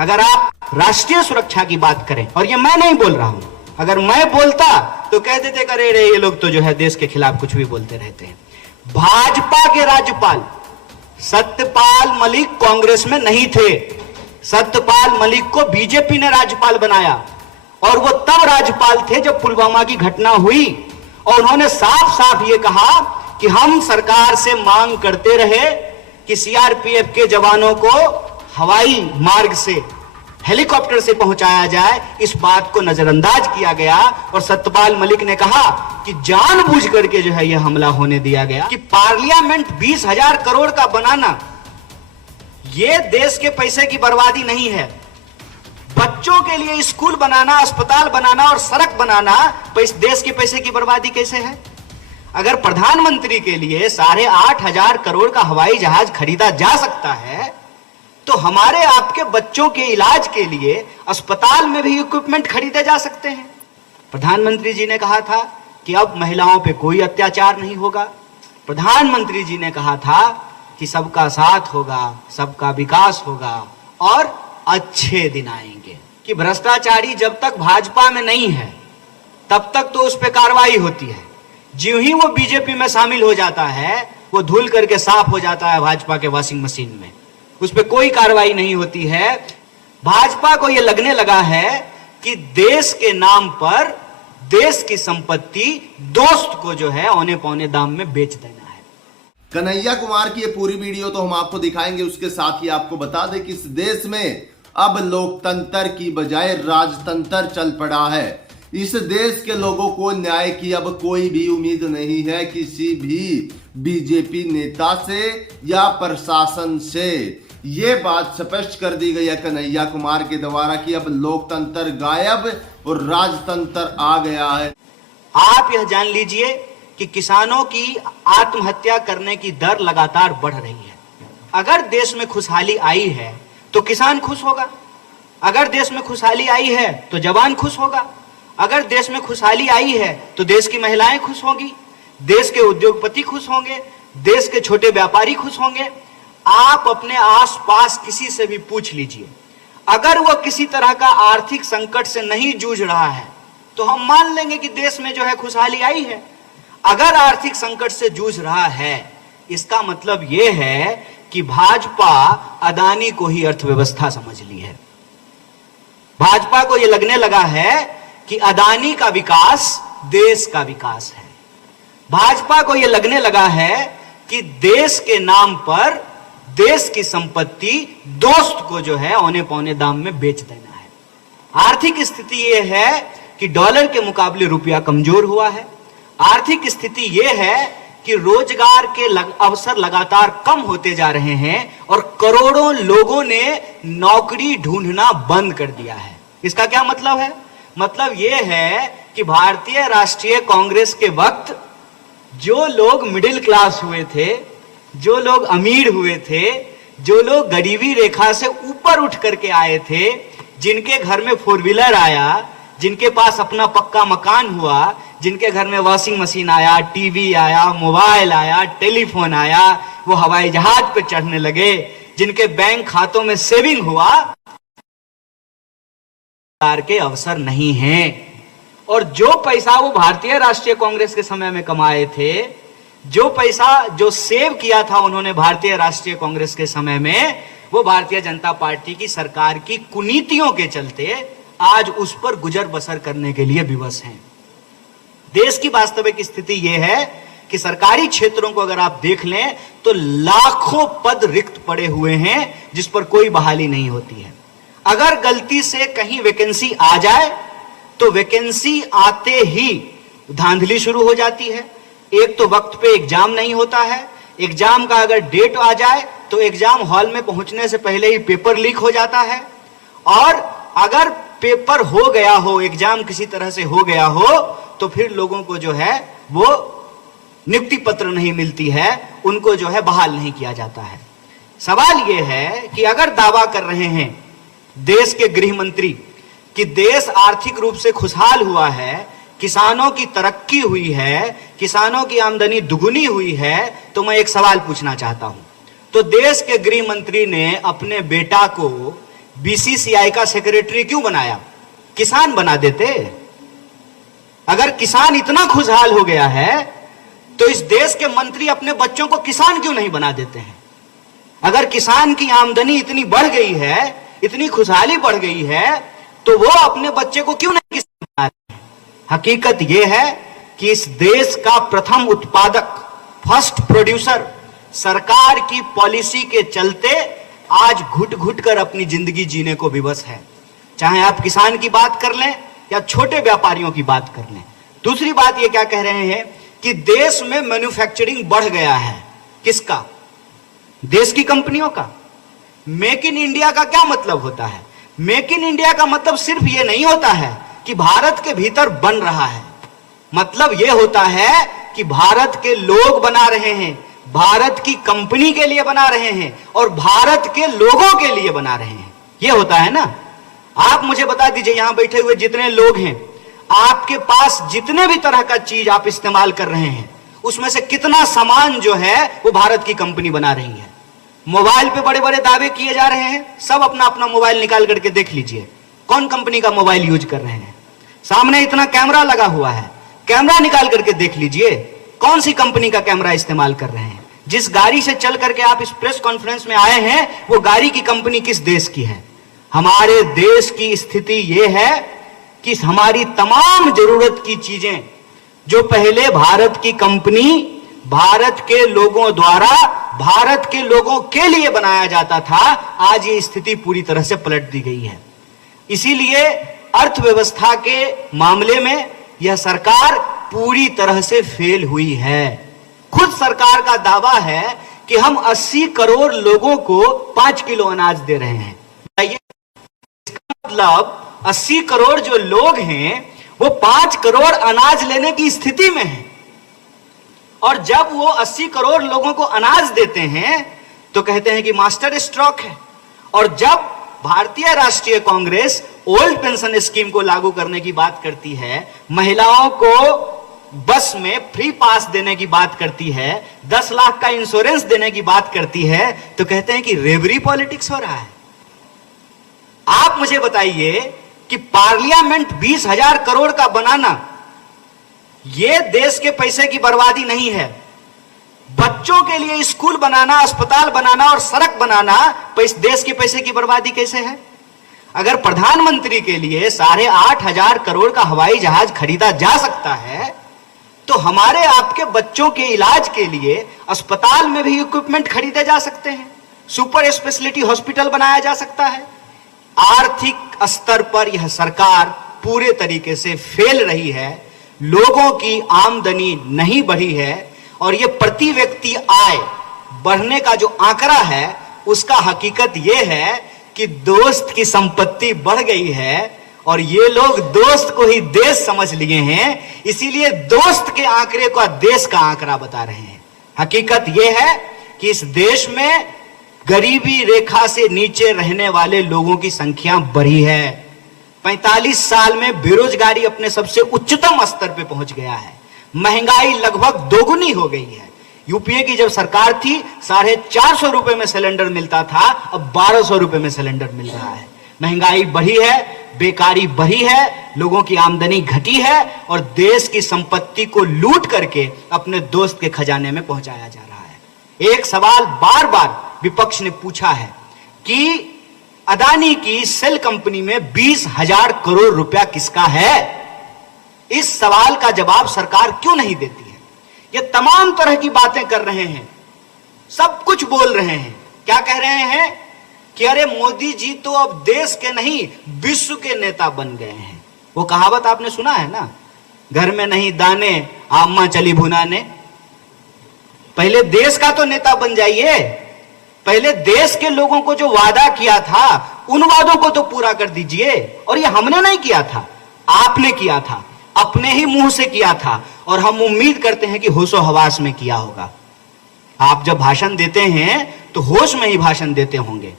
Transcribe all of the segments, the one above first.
अगर आप राष्ट्रीय सुरक्षा की बात करें, और ये मैं नहीं बोल रहा हूं, अगर मैं बोलता तो कह देते करे रे ये लोग तो जो है देश के खिलाफ कुछ भी बोलते रहते हैं। भाजपा के राज्यपाल सत्यपाल मलिक कांग्रेस में नहीं थे। सत्यपाल मलिक को बीजेपी ने राज्यपाल बनाया और वो तब राज्यपाल थे जब पुलवामा की घटना हुई, और उन्होंने साफ साफ ये कहा कि हम सरकार से मांग करते रहे कि सीआरपीएफ के जवानों को हवाई मार्ग से, हेलीकॉप्टर से पहुंचाया जाए। इस बात को नजरअंदाज किया गया और सत्यपाल मलिक ने कहा कि जानबूझ करके जो है यह हमला होने दिया गया। कि पार्लियामेंट 20,000 करोड़ का बनाना यह देश के पैसे की बर्बादी नहीं है। बच्चों के लिए स्कूल बनाना, अस्पताल बनाना और सड़क बनाना देश के पैसे की बर्बादी कैसे है? अगर प्रधानमंत्री के लिए 8,500 करोड़ का हवाई जहाज खरीदा जा सकता है, तो हमारे आपके बच्चों के इलाज के लिए अस्पताल में भी इक्विपमेंट खरीदे जा सकते हैं। प्रधानमंत्री जी ने कहा था कि अब महिलाओं पे कोई अत्याचार नहीं होगा। प्रधानमंत्री जी ने कहा था कि सबका साथ होगा, सबका विकास होगा और अच्छे दिन आएंगे। कि भ्रष्टाचारी जब तक भाजपा में नहीं है तब तक तो उस पर कार्रवाई होती है, ज्यों ही वो बीजेपी में शामिल हो जाता है वो धुल करके साफ हो जाता है भाजपा के वॉशिंग मशीन में, उस पर कोई कार्रवाई नहीं होती है। भाजपा को यह लगने लगा है कि देश के नाम पर देश की संपत्ति दोस्त को जो है औने पौने दाम में बेच देना है। कन्हैया कुमार की ये पूरी वीडियो तो हम आपको दिखाएंगे, उसके साथ ही आपको बता दें कि इस देश में अब लोकतंत्र की बजाय राजतंत्र चल पड़ा है। इस देश के लोगों को न्याय की अब कोई भी उम्मीद नहीं है किसी भी बीजेपी नेता से या प्रशासन से। ये बात स्पष्ट कर दी गई है कन्हैया कुमार के द्वारा कि अब लोकतंत्र गायब और राजतंत्र आ गया है। आप यह जान लीजिए कि किसानों की आत्महत्या करने की दर लगातार बढ़ रही है। अगर देश में खुशहाली आई है तो किसान खुश होगा, अगर देश में खुशहाली आई है तो जवान खुश होगा, अगर देश में खुशहाली आई है तो देश की महिलाएं खुश होंगी, देश के उद्योगपति खुश होंगे, देश के छोटे व्यापारी खुश होंगे। आप अपने आसपास किसी से भी पूछ लीजिए, अगर वह किसी तरह का आर्थिक संकट से नहीं जूझ रहा है तो हम मान लेंगे कि देश में जो है खुशहाली आई है। अगर आर्थिक संकट से जूझ रहा है, इसका मतलब यह है कि भाजपा अदानी को ही अर्थव्यवस्था समझ ली है। भाजपा को यह लगने लगा है कि अदानी का विकास देश का विकास है। भाजपा को यह लगने लगा है कि देश के नाम पर देश की संपत्ति दोस्त को जो है औने पौने दाम में बेच देना है। आर्थिक स्थिति यह है कि डॉलर के मुकाबले रुपया कमजोर हुआ है। आर्थिक स्थिति यह है कि रोजगार के अवसर लगातार कम होते जा रहे हैं और करोड़ों लोगों ने नौकरी ढूंढना बंद कर दिया है। इसका क्या मतलब है? मतलब यह है कि भारतीय राष्ट्रीय कांग्रेस के वक्त जो लोग मिडिल क्लास हुए थे, जो लोग अमीर हुए थे, जो लोग गरीबी रेखा से ऊपर उठ करके आए थे, जिनके घर में 4 व्हीलर आया, जिनके पास अपना पक्का मकान हुआ, जिनके घर में वॉशिंग मशीन आया, टीवी आया, मोबाइल आया, टेलीफोन आया, वो हवाई जहाज पे चढ़ने लगे, जिनके बैंक खातों में सेविंग हुआ, के अवसर नहीं हैं। और जो पैसा वो भारतीय राष्ट्रीय कांग्रेस के समय में कमाए थे, जो पैसा जो सेव किया था उन्होंने भारतीय राष्ट्रीय कांग्रेस के समय में, वो भारतीय जनता पार्टी की सरकार की कुनीतियों के चलते आज उस पर गुजर बसर करने के लिए विवश हैं। देश की वास्तविक स्थिति यह है कि सरकारी क्षेत्रों को अगर आप देख लें तो लाखों पद रिक्त पड़े हुए हैं जिस पर कोई बहाली नहीं होती है। अगर गलती से कहीं वैकेंसी आ जाए तो वैकेंसी आते ही धांधली शुरू हो जाती है। एक तो वक्त पे एग्जाम नहीं होता है, एग्जाम का अगर डेट आ जाए तो एग्जाम हॉल में पहुंचने से पहले ही पेपर लीक हो जाता है, और अगर पेपर हो गया हो, एग्जाम किसी तरह से हो गया हो, तो फिर लोगों को जो है वो नियुक्ति पत्र नहीं मिलती है, उनको जो है बहाल नहीं किया जाता है। सवाल यह है कि अगर दावा कर रहे हैं देश के गृह मंत्री कि देश आर्थिक रूप से खुशहाल हुआ है, किसानों की तरक्की हुई है, किसानों की आमदनी दुगुनी हुई है, तो मैं एक सवाल पूछना चाहता हूं। तो देश के गृह मंत्री ने अपने बेटा को बीसीसीआई का सेक्रेटरी क्यों बनाया? किसान बना देते। अगर किसान इतना खुशहाल हो गया है तो इस देश के मंत्री अपने बच्चों को किसान क्यों नहीं बना देते हैं? अगर किसान की आमदनी इतनी बढ़ गई है, इतनी खुशहाली बढ़ गई है, तो वो अपने बच्चे को क्यों नहीं किसान बना रहे हैं? हकीकत यह है कि इस देश का प्रथम उत्पादक, फर्स्ट प्रोड्यूसर सरकार की पॉलिसी के चलते आज घुट घुट कर अपनी जिंदगी जीने को विवश है। चाहे आप किसान की बात कर लें या छोटे व्यापारियों की बात कर लें। दूसरी बात ये क्या कह रहे हैं कि देश में मैन्युफैक्चरिंग बढ़ गया है। किसका? देश की कंपनियों का। मेक इन इंडिया का क्या मतलब होता है? मेक इन इंडिया का मतलब सिर्फ ये नहीं होता है कि भारत के भीतर बन रहा है। मतलब यह होता है कि भारत के लोग बना रहे हैं, भारत की कंपनी के लिए बना रहे हैं और भारत के लोगों के लिए बना रहे हैं। यह होता है ना। आप मुझे बता दीजिए, यहां बैठे हुए जितने लोग हैं, आपके पास जितने भी तरह का चीज आप इस्तेमाल कर रहे हैं, उसमें से कितना सामान जो है वो भारत की कंपनी बना रही है। मोबाइल पे बड़े बड़े दावे किए जा रहे हैं। सब अपना अपना मोबाइल निकाल करके देख लीजिए, कौन कंपनी का मोबाइल यूज कर रहे हैं। सामने इतना कैमरा लगा हुआ है, कैमरा निकाल करके देख लीजिए कौन सी कंपनी का कैमरा इस्तेमाल कर रहे हैं। जिस गाड़ी से चल करके आप इस प्रेस कॉन्फ्रेंस में आए हैं, वो गाड़ी की कंपनी किस देश की है? हमारे देश की स्थिति यह है कि हमारी तमाम जरूरत की चीजें जो पहले भारत की कंपनी भारत के लोगों द्वारा भारत के लोगों के लिए बनाया जाता था, आज ये स्थिति पूरी तरह से पलट दी गई है। इसीलिए अर्थव्यवस्था के मामले में यह सरकार पूरी तरह से फेल हुई है। खुद सरकार का दावा है कि हम 80 करोड़ लोगों को 5 किलो अनाज दे रहे हैं। इसका मतलब 80 करोड़ जो लोग हैं वो 5 करोड़ अनाज लेने की स्थिति में हैं। और जब वो 80 करोड़ लोगों को अनाज देते हैं तो कहते हैं कि मास्टर स्ट्रोक है। और जब भारतीय राष्ट्रीय कांग्रेस ओल्ड पेंशन स्कीम को लागू करने की बात करती है, महिलाओं को बस में फ्री पास देने की बात करती है, 10 लाख का इंश्योरेंस देने की बात करती है, तो कहते हैं कि रेवरी पॉलिटिक्स हो रहा है। आप मुझे बताइए कि पार्लियामेंट 20,000 करोड़ का बनाना यह देश के पैसे की बर्बादी नहीं है। बच्चों के लिए स्कूल बनाना, अस्पताल बनाना और सड़क बनाना देश के पैसे की बर्बादी कैसे है? अगर प्रधानमंत्री के लिए 8,500 करोड़ का हवाई जहाज खरीदा जा सकता है, तो हमारे आपके बच्चों के इलाज के लिए अस्पताल में भी इक्विपमेंट खरीदे जा सकते हैं, सुपर स्पेशलिटी हॉस्पिटल बनाया जा सकता है। आर्थिक स्तर पर यह सरकार पूरे तरीके से फेल रही है। लोगों की आमदनी नहीं बढ़ी है और यह प्रति व्यक्ति आय बढ़ने का जो आंकड़ा है उसका हकीकत यह है कि दोस्त की संपत्ति बढ़ गई है और ये लोग दोस्त को ही देश समझ लिए हैं, इसीलिए दोस्त के आंकड़े को देश का आंकड़ा बता रहे हैं। हकीकत यह है कि इस देश में गरीबी रेखा से नीचे रहने वाले लोगों की संख्या बढ़ी है। 45 साल में बेरोजगारी अपने सबसे उच्चतम स्तर पे पहुंच गया है। महंगाई लगभग दोगुनी हो गई है। यूपीए की जब सरकार थी 450 रुपए में सिलेंडर मिलता था, अब 1200 रुपए में सिलेंडर मिल रहा है। महंगाई बढ़ी है, बेकारी बढ़ी है, लोगों की आमदनी घटी है और देश की संपत्ति को लूट करके अपने दोस्त के खजाने में पहुंचाया जा रहा है। एक सवाल बार बार विपक्ष ने पूछा है कि अदानी की सेल कंपनी में 20,000 करोड़ रुपया किसका है? इस सवाल का जवाब सरकार क्यों नहीं देती है? ये तमाम तरह की बातें कर रहे हैं, सब कुछ बोल रहे हैं। क्या कह रहे हैं कि अरे मोदी जी तो अब देश के नहीं विश्व के नेता बन गए हैं। वो कहावत आपने सुना है ना, घर में नहीं दाने अम्मा चली भुनाने। पहले देश का तो नेता बन जाइए, पहले देश के लोगों को जो वादा किया था उन वादों को तो पूरा कर दीजिए। और ये हमने नहीं किया था, आपने किया था, अपने ही मुंह से किया था और हम उम्मीद करते हैं कि होशो हवास में किया होगा। आप जब भाषण देते हैं तो होश में ही भाषण देते होंगे।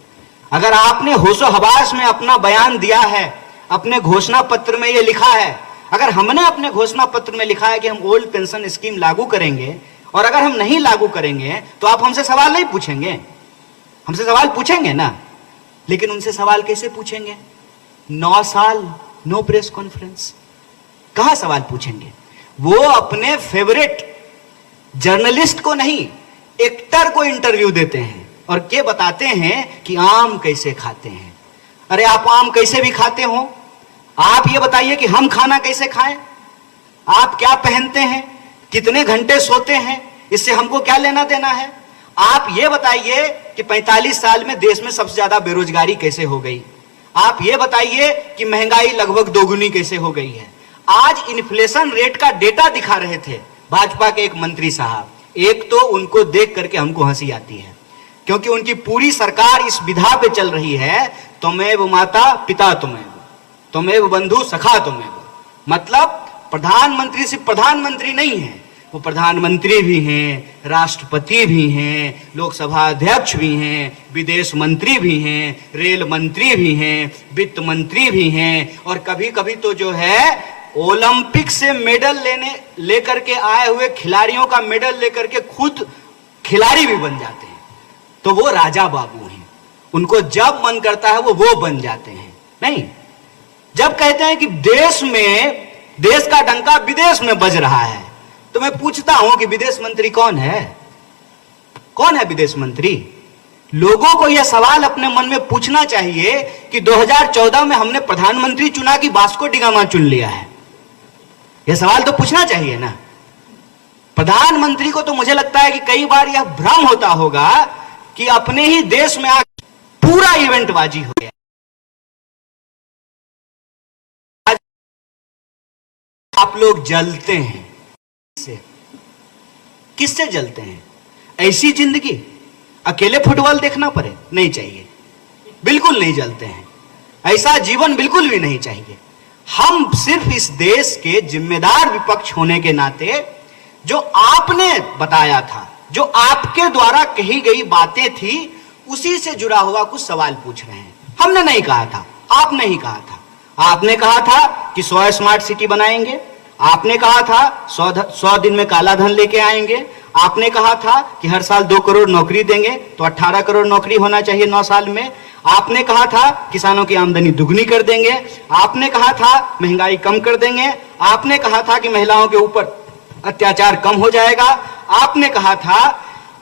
अगर आपने होशो हवास में अपना बयान दिया है, अपने घोषणा पत्र में यह लिखा है, अगर हमने अपने घोषणा पत्र में लिखा है कि हम ओल्ड पेंशन स्कीम लागू करेंगे और अगर हम नहीं लागू करेंगे तो आप हमसे सवाल नहीं पूछेंगे? हमसे सवाल पूछेंगे ना। लेकिन उनसे सवाल कैसे पूछेंगे? 9 साल नो प्रेस कॉन्फ्रेंस, कहां सवाल पूछेंगे? वो अपने फेवरेट जर्नलिस्ट को नहीं, एक्टर को इंटरव्यू देते हैं और के बताते हैं कि आम कैसे खाते हैं। अरे आप आम कैसे भी खाते हो, आप ये बताइए कि हम खाना कैसे खाएं? आप क्या पहनते हैं, कितने घंटे सोते हैं, इससे हमको क्या लेना देना है? आप ये बताइए कि 45 साल में देश में सबसे ज्यादा बेरोजगारी कैसे हो गई? आप ये बताइए कि महंगाई लगभग दोगुनी कैसे हो गई है? आज इन्फ्लेशन रेट का डेटा दिखा रहे थे भाजपा के एक मंत्री साहब। एक तो उनको देख करके हमको हंसी आती है, क्योंकि उनकी पूरी सरकार इस विधा पे चल रही है, त्वमेव माता पिता त्वमेव बंधु सखा त्वमेव। मतलब प्रधानमंत्री सिर्फ प्रधानमंत्री नहीं है, वो प्रधानमंत्री भी हैं, राष्ट्रपति भी हैं, लोकसभा अध्यक्ष भी हैं, विदेश मंत्री भी हैं, रेल मंत्री भी हैं, वित्त मंत्री भी हैं, और कभी कभी तो जो है ओलंपिक से मेडल लेकर के आए हुए खिलाड़ियों का मेडल लेकर के खुद खिलाड़ी भी बन जाते हैं। तो वो राजा बाबू हैं, उनको जब मन करता है वो बन जाते हैं। नहीं, जब कहते हैं कि देश का डंका विदेश में बज रहा है, तो मैं पूछता हूं कि विदेश मंत्री कौन है? कौन है विदेश मंत्री? लोगों को यह सवाल अपने मन में पूछना चाहिए कि 2014 में हमने प्रधानमंत्री चुना कि वास्को डी गामा चुन लिया है? यह सवाल तो पूछना चाहिए ना। प्रधानमंत्री को तो मुझे लगता है कि कई बार यह भ्रम होता होगा कि अपने ही देश में पूरा इवेंटबाजी हो गया। आप लोग जलते हैं, किससे जलते हैं? ऐसी जिंदगी अकेले फुटबॉल देखना पड़े? नहीं चाहिए, बिल्कुल नहीं जलते हैं। ऐसा जीवन बिल्कुल भी नहीं चाहिए। हम सिर्फ इस देश के जिम्मेदार विपक्ष होने के नाते जो आपने बताया था, जो आपके द्वारा कही गई बातें थी, उसी से जुड़ा हुआ कुछ सवाल पूछ रहे हैं। हमने नहीं कहा था, आपने ही कहा था। आपने कहा था कि 100 स्मार्ट सिटी बनाएंगे, आपने कहा था 100 दिन में काला धन लेके आएंगे, आपने कहा था कि हर साल 2 करोड़ नौकरी देंगे, तो 18 करोड़ नौकरी होना चाहिए 9 साल में। आपने कहा था किसानों की आमदनी दुगनी कर देंगे, आपने कहा था महंगाई कम कर देंगे, आपने कहा था कि महिलाओं के ऊपर अत्याचार कम हो जाएगा, आपने कहा था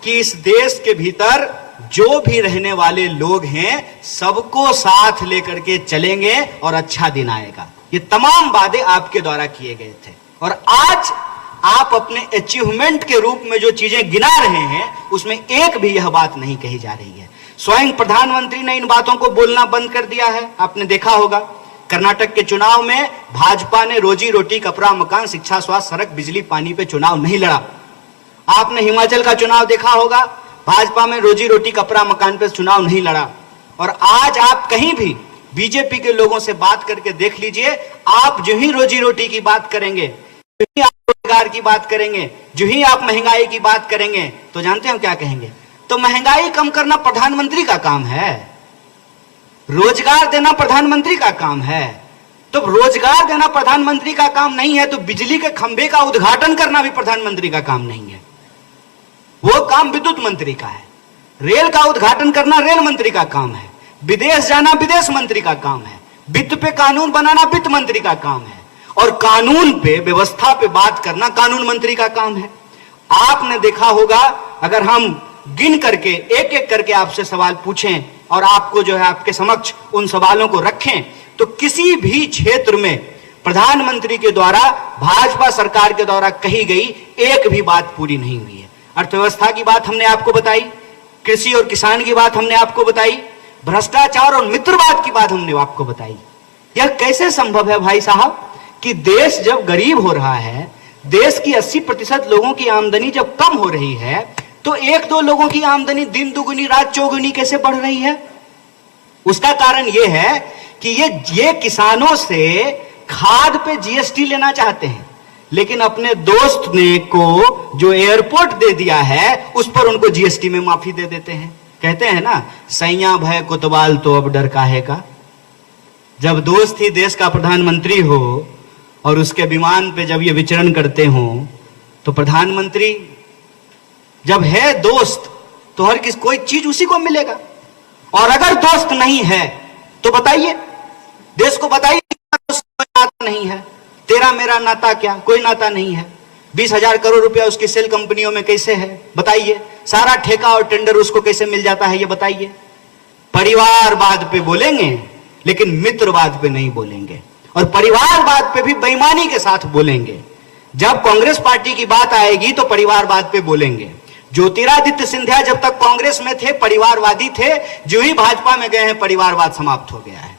कि इस देश के भीतर जो भी रहने वाले लोग हैं सबको साथ लेकर के चलेंगे और अच्छा दिन आएगा। ये तमाम वादे आपके द्वारा किए गए थे, और आज आप अपने अचीवमेंट के रूप में जो चीजें गिना रहे हैं उसमें एक भी यह बात नहीं कही जा रही है। स्वयं प्रधानमंत्री ने इन बातों को बोलना बंद कर दिया है। आपने देखा होगा कर्नाटक के चुनाव में भाजपा ने रोजी रोटी, कपड़ा, मकान, शिक्षा, स्वास्थ्य, सड़क, बिजली, पानी पे चुनाव नहीं लड़ा। आपने हिमाचल का चुनाव देखा होगा, भाजपा में रोजी रोटी, कपड़ा, मकान पे चुनाव नहीं लड़ा। और आज आप कहीं भी बीजेपी के लोगों से बात करके देख लीजिए, आप जो ही रोजी रोटी की बात करेंगे, जो ही आप रोजगार की बात करेंगे, जो ही आप महंगाई की बात करेंगे, तो जानते हो क्या कहेंगे? तो महंगाई कम करना प्रधानमंत्री का काम है, रोजगार देना प्रधानमंत्री का काम है। तो रोजगार देना प्रधानमंत्री का काम नहीं है, तो बिजली के खंभे का उद्घाटन करना भी प्रधानमंत्री का काम नहीं है, वो काम विद्युत मंत्री का है। रेल का उद्घाटन करना रेल मंत्री का काम है, विदेश जाना विदेश मंत्री का काम है, वित्त पे कानून बनाना वित्त मंत्री का काम है, और कानून पे, व्यवस्था पे बात करना कानून मंत्री का काम है। आपने देखा होगा, अगर हम गिन करके एक एक करके आपसे सवाल पूछें और आपको जो है आपके समक्ष उन सवालों को रखें, तो किसी भी क्षेत्र में प्रधानमंत्री के द्वारा, भाजपा सरकार के द्वारा कही गई एक भी बात पूरी नहीं हुई है। अर्थव्यवस्था की बात हमने आपको बताई, कृषि और किसान की बात हमने आपको बताई, भ्रष्टाचार और मित्रवाद की बात हमने आपको बताई। यह कैसे संभव है भाई साहब कि देश जब गरीब हो रहा है, देश की 80% लोगों की आमदनी जब कम हो रही है, तो 1-2 लोगों की आमदनी दिन दुगुनी रात चौगुनी कैसे बढ़ रही है? उसका कारण यह है कि ये किसानों से खाद पे जीएसटी लेना चाहते हैं, लेकिन अपने दोस्त ने को जो एयरपोर्ट दे दिया है उस पर उनको जीएसटी में माफी दे देते हैं। कहते हैं ना, सैया भय कोतवाल तो अब डर काहे का। जब दोस्त ही देश का प्रधानमंत्री हो और उसके विमान पे जब ये विचरण करते हो, तो प्रधानमंत्री जब है दोस्त तो हर कोई चीज उसी को मिलेगा। और अगर दोस्त नहीं है तो बताइए, देश को बताइए कोई नाता नहीं है। तेरा मेरा नाता क्या, कोई नाता नहीं है। 20,000 करोड़ रुपया उसकी सेल कंपनियों में कैसे है बताइए। सारा ठेका और टेंडर उसको कैसे मिल जाता है ये बताइए। परिवारवाद पे बोलेंगे लेकिन मित्रवाद पे नहीं बोलेंगे, और परिवारवाद पे भी बेईमानी के साथ बोलेंगे। जब कांग्रेस पार्टी की बात आएगी तो परिवारवाद पे बोलेंगे। ज्योतिरादित्य सिंधिया जब तक कांग्रेस में थे परिवारवादी थे, जो ही भाजपा में गए हैं परिवारवाद समाप्त हो गया है।